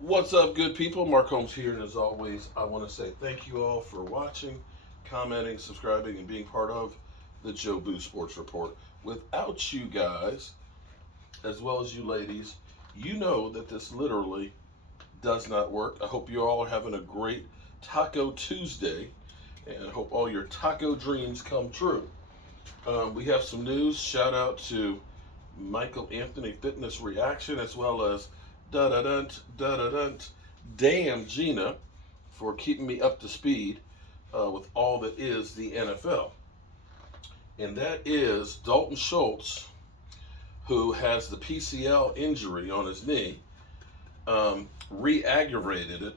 What's up, good people? Mark Holmes here, and as always, I want to say thank you all for watching, commenting, subscribing, and being part of the Joe Boo Sports Report. Without you guys, as well as you ladies, you know that this literally does not work. I hope you all are having a great Taco Tuesday, and I hope all your taco dreams come true. We have some news. Shout out to Michael Anthony Fitness Reaction, as well as da-da-dunt, da-da-dunt, damn Gina, for keeping me up to speed with all that is the NFL. And that is Dalton Schultz, who has the PCL injury on his knee, re-aggravated it,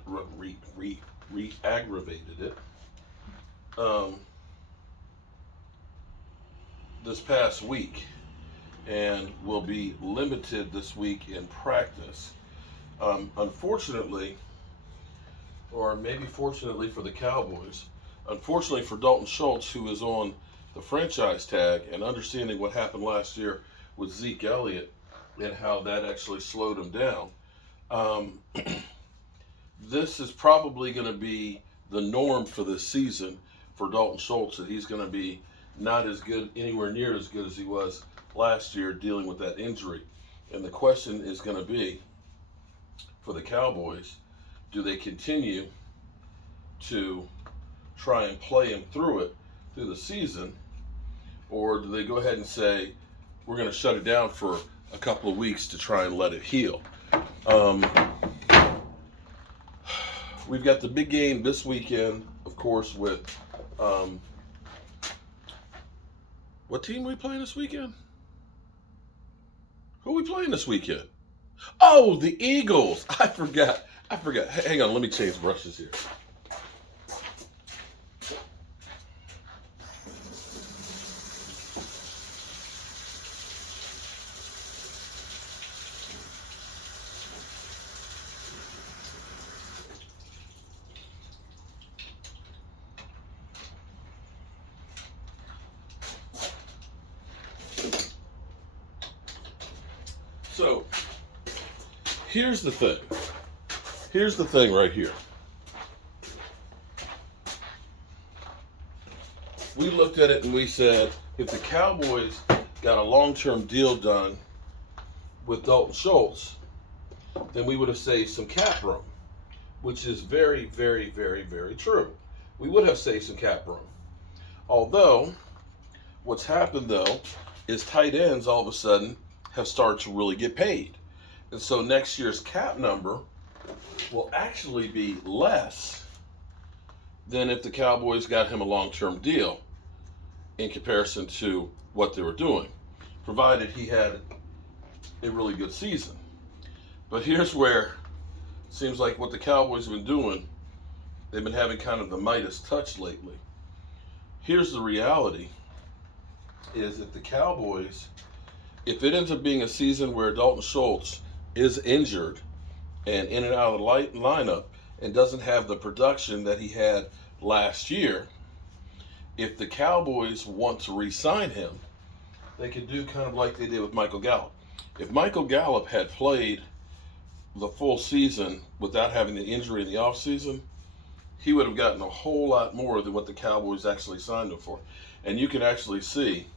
this past week, and will be limited this week in practice. Unfortunately, or maybe fortunately for the Cowboys, unfortunately for Dalton Schultz, who is on the franchise tag, and understanding what happened last year with Zeke Elliott and how that actually slowed him down, this is probably going to be the norm for this season for Dalton Schultz, that he's going to be not as good, anywhere near as good as he was last year dealing with that injury. And the question is going to be, for the Cowboys, do they continue to try and play him through the season, or do they go ahead and say, we're going to shut it down for a couple of weeks to try and let it heal? We've got the big game this weekend, of course, with what team are we playing this weekend? Who are we playing this weekend? Oh, the Eagles. I forgot. Hang on, let me change brushes here. So, here's the thing. Here's the thing right here. We looked at it and we said, if the Cowboys got a long-term deal done with Dalton Schultz, then we would have saved some cap room, which is very, very, very, very true. We would have saved some cap room. Although, what's happened, though, is tight ends all of a sudden have started to really get paid. And so next year's cap number will actually be less than if the Cowboys got him a long-term deal in comparison to what they were doing, provided he had a really good season. But here's where it seems like what the Cowboys have been doing, they've been having kind of the Midas touch lately. Here's the reality, is if the Cowboys, if it ends up being a season where Dalton Schultz is injured and in and out of the lineup and doesn't have the production that he had last year, if the Cowboys want to re-sign him, they could do kind of like they did with Michael Gallup. If Michael Gallup had played the full season without having the injury in the offseason, he would have gotten a whole lot more than what the Cowboys actually signed him for. And you can actually see,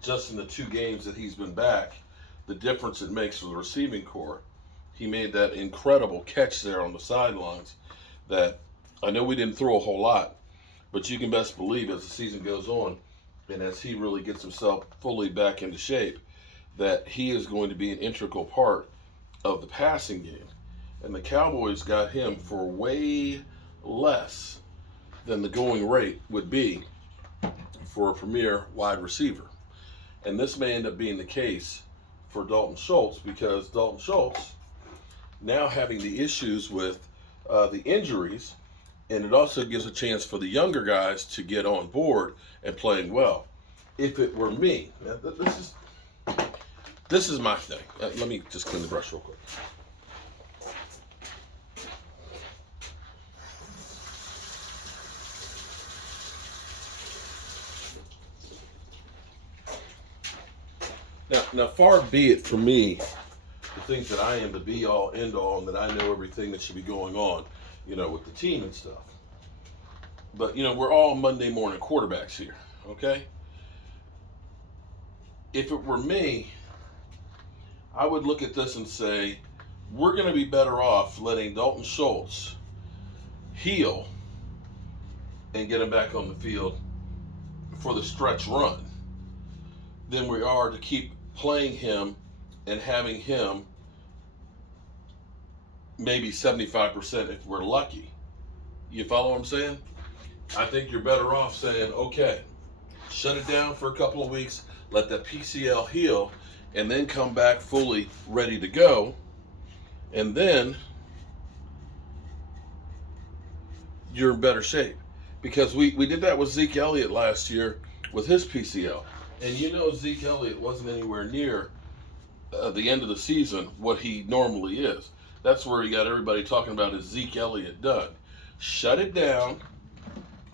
just in the 2 games that he's been back, the difference it makes for the receiving corps. He made that incredible catch there on the sidelines that I know we didn't throw a whole lot, but you can best believe as the season goes on and as he really gets himself fully back into shape, that he is going to be an integral part of the passing game. And the Cowboys got him for way less than the going rate would be for a premier wide receiver. And this may end up being the case for Dalton Schultz, because Dalton Schultz now having the issues with the injuries, and it also gives a chance for the younger guys to get on board and playing well. If it were me, this is my thing. Let me just clean the brush real quick. Now, far be it from me to think that I am the be all end all and that I know everything that should be going on, with the team and stuff. But, we're all Monday morning quarterbacks here, okay? If it were me, I would look at this and say, we're going to be better off letting Dalton Schultz heal and get him back on the field for the stretch run than we are to keep playing him and having him maybe 75% if we're lucky. You follow what I'm saying? I think you're better off saying, okay, shut it down for a couple of weeks, let that PCL heal, and then come back fully ready to go. And then you're in better shape. Because we did that with Zeke Elliott last year with his PCL. And Zeke Elliott wasn't anywhere near the end of the season what he normally is. That's where he got everybody talking about is Zeke Elliott done. Shut it down,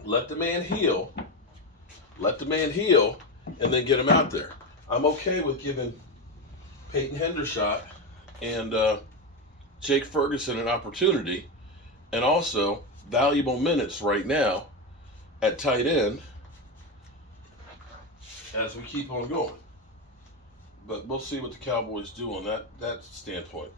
let the man heal, and then get him out there. I'm okay with giving Peyton Hendershot and Jake Ferguson an opportunity, and also valuable minutes right now at tight end as we keep on going. But we'll see what the Cowboys do on that standpoint.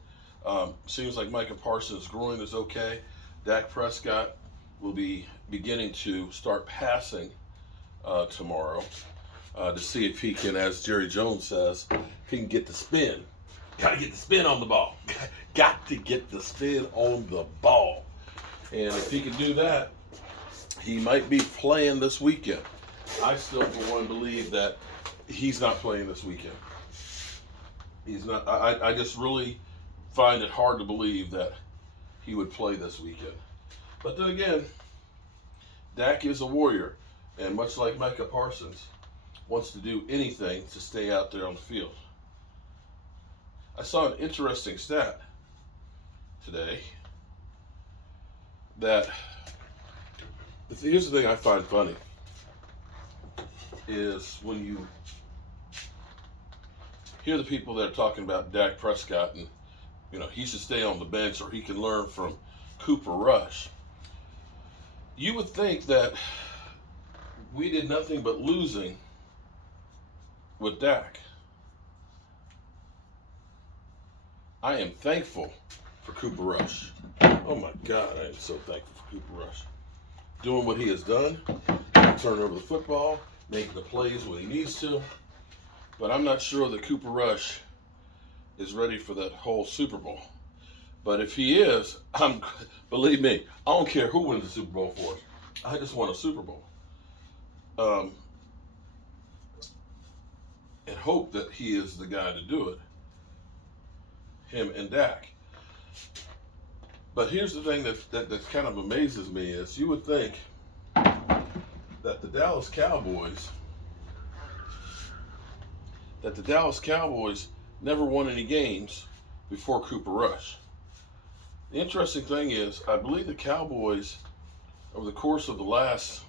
Seems like Micah Parsons' groin is okay. Dak Prescott will be beginning to start passing tomorrow to see if he can, as Jerry Jones says, he can get the spin. Got to get the spin on the ball. Got to get the spin on the ball. And if he can do that, he might be playing this weekend. I still, for one, believe that he's not playing this weekend. He's not. I just really find it hard to believe that he would play this weekend. But then again, Dak is a warrior, and much like Micah Parsons, wants to do anything to stay out there on the field. I saw an interesting stat today that here's the thing I find funny is when you hear the people that are talking about Dak Prescott and he should stay on the bench or he can learn from Cooper Rush. You would think that we did nothing but losing with Dak. I am thankful for Cooper Rush. Oh my God, I am so thankful for Cooper Rush. Doing what he has done, turning over the football, making the plays when he needs to. But I'm not sure that Cooper Rush is ready for that whole Super Bowl. But if he is, believe me, I don't care who wins the Super Bowl for us. I just want a Super Bowl. And hope that he is the guy to do it. Him and Dak. But here's the thing that kind of amazes me is you would think that the Dallas Cowboys never won any games before Cooper Rush. The interesting thing is, I believe the Cowboys, over the course of the last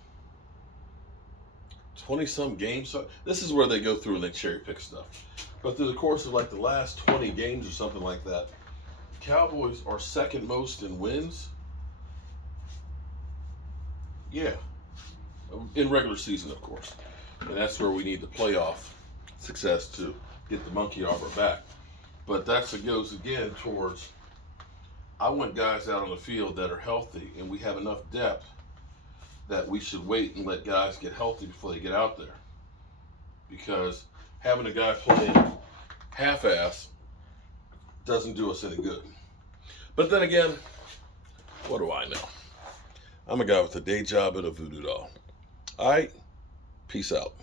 20-some games, this is where they go through and they cherry pick stuff. But through the course of like the last 20 games or something like that, the Cowboys are second most in wins. Yeah. In regular season, of course. And that's where we need the playoff success to get the monkey off our back. But that goes again towards, I want guys out on the field that are healthy, and we have enough depth that we should wait and let guys get healthy before they get out there. Because having a guy playing half-ass doesn't do us any good. But then again, what do I know? I'm a guy with a day job at a voodoo doll. All right, peace out.